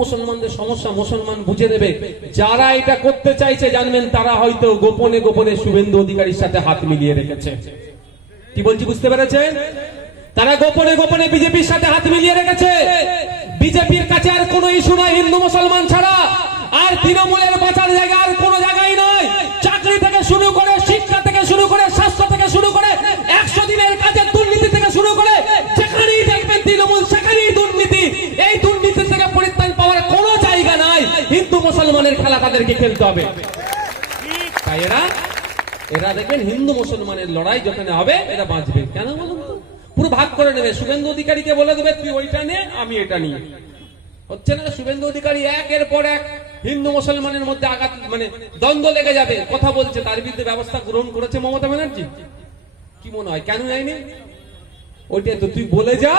মুসলমানদের সমস্যা মুসলমান বুঝে দেবে যারা এটা করতে চাইছে, জানবেন, তারা হয়তো গোপনে গোপনে শুভেন্দু অধিকারীর সাথে হাত মিলিয়ে রেখেছে। কি বলছি, বুঝতে পেরেছেন? তারা গোপনে গোপনে বিজেপির সাথে হাত মিলিয়ে রেখেছে। বিজেপির কাছে আর কোনো ইস্যু নয় হিন্দু মুসলমান ছাড়া। আর তৃণমূলের বাঁচার জায়গা আর কোনো জায়গায় নয় চাকরি থেকে শুরু করে, শিক্ষা থেকে শুরু করে, স্বাস্থ্য থেকে শুরু করে, একশো দিনের কাজের দুর্নীতি থেকে শুরু করে, যেখানেই দেখবেন তৃণমূল মুসলমানের খেলা তাদেরকে খেলতে হবে। তাই এরা এরা দেখবেন হিন্দু মুসলমানের লড়াই যেখানে হবে, এরা বাঁচবে। কেন বলুন তো? পুরো ভাগ করে নেবে। শুভেন্দু অধিকারীকে বলে দেবে, তুই ওইটা নে, আমি এটা নিই। হচ্ছে না? শুভেন্দু অধিকারী একের পর এক হিন্দু মুসলমানের মধ্যে আঘাত মানে দ্বন্দ্ব লেগে যাবে। কথা বলছে, তার বিরুদ্ধে ব্যবস্থা গ্রহণ করেছে মমতা ব্যানার্জি। কি মনে হয়? কেন যায়নি? ওইটা তো তুই বলে যা,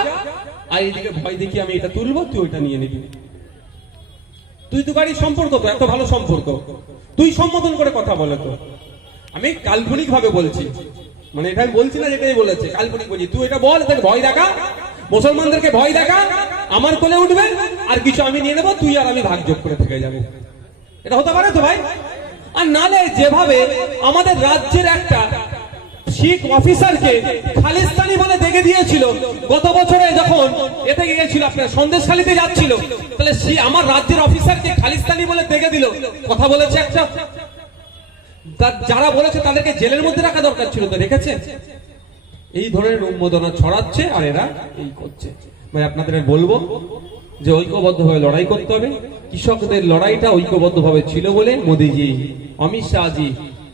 আর এইদিকে ভয় দেখি আমি এটা তুলবো, তুই ওইটা নিয়ে নিবি। তুই তো গাড়ির সম্পর্ক তো, এত ভালো সম্পর্ক। তুই সম্বোধন করে কথা বলে তো। আমি কাল্পনিক ভাবে বলছি। মানে এটা আমি বলছি না যেটাই বলেছে, কাল্পনিক বলছি। তুই এটা বল, তাকে ভয় দেখা। মুসলমানদেরকে ভয় দেখা। আমার কোলে উঠবে, আর কিছু আমি নিয়ে নেব, তুই আর আমি ভাগ যোগ করে থেকে যাব। এটা হতে পারে তো ভাই? আর নালে যেভাবে আমাদের রাজ্যের একটা শিখ অফিসারকে খালিস্তানি দেখে দিয়েছিল। গত বছরে যখন এতে গিয়েছিল, আপনার সন্দেশখালিতে যাচ্ছিল, তাহলে সে আমার রাজ্যের অফিসারকে খালিস্তানি বলে দেখে দিল। কথা বলেছে একটা। যারা বলেছে তাদেরকে জেলের মধ্যে রাখা দরকার ছিল, তো রেখেছে। এই ধরনের উন্মোদনা ছড়াচ্ছে আর এরা এই করছে। ভাই আপনাদের বলব যে ঐক্যবদ্ধভাবে লড়াই করতে হবে। কৃষকদের লড়াইটা ঐক্যবদ্ধভাবে ছিল বলে মোদীজি, অমিত শাহজি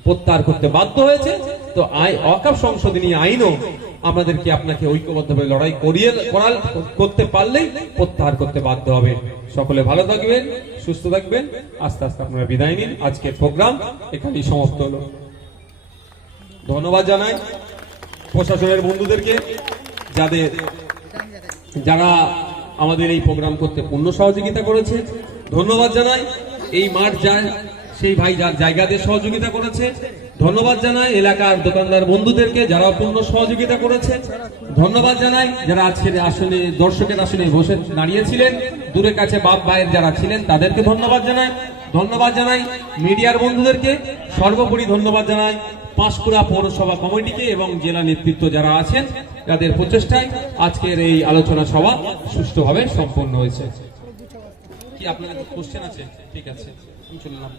প্রত্যাহার করতে বাধ্য হয়েছে। তো আই অকাপ সংশোধনী আইনও আমাদেরকে আপনাকে ঐক্যবদ্ধভাবে লড়াই করিয়ে করাল করতে পারলেই প্রত্যাহার করতে বাধ্য হবে। সকলে ভালো থাকবেন, সুস্থ থাকবেন। আস্তে আস্তে আপনারা বিদায় নিন। আজকের প্রোগ্রাম এখানেই সমাপ্ত হলো। ধন্যবাদ জানাই প্রশাসনের বন্ধুদেরকে, যাদের যারা আমাদের এই প্রোগ্রাম করতে পূর্ণ সহযোগিতা করেছে। ধন্যবাদ জানাই। এই মাঠ যায় সেই ভাই যার জায়গা দিয়ে সহযোগিতা করেছে। ধন্যবাদ জানাই এলাকার দোকানদার বন্ধুদেরকে যারা পূর্ণ সহযোগিতা করেছে। ধন্যবাদ জানাই যারা আজকের আসনে, দর্শকের আসনে বসে দাঁড়িয়েছিলেন। দূরে কাছে বাপ ভাইয়ের যারা ছিলেন, তাদেরকে ধন্যবাদ জানাই। ধন্যবাদ জানাই মিডিয়ার বন্ধুদেরকে। সর্বোপরি ধন্যবাদ জানাই পাঁশকুড়া পৌরসভা কমিটিকে এবং জেলা নেতৃত্ব যারা আছেন, তাদের প্রচেষ্টায় আজকের এই আলোচনা সভা সুষ্ঠুভাবে সম্পন্ন হয়েছে। কি আপনার আপনাদের কোশ্চেন আছে? ঠিক আছে। আমি চললাম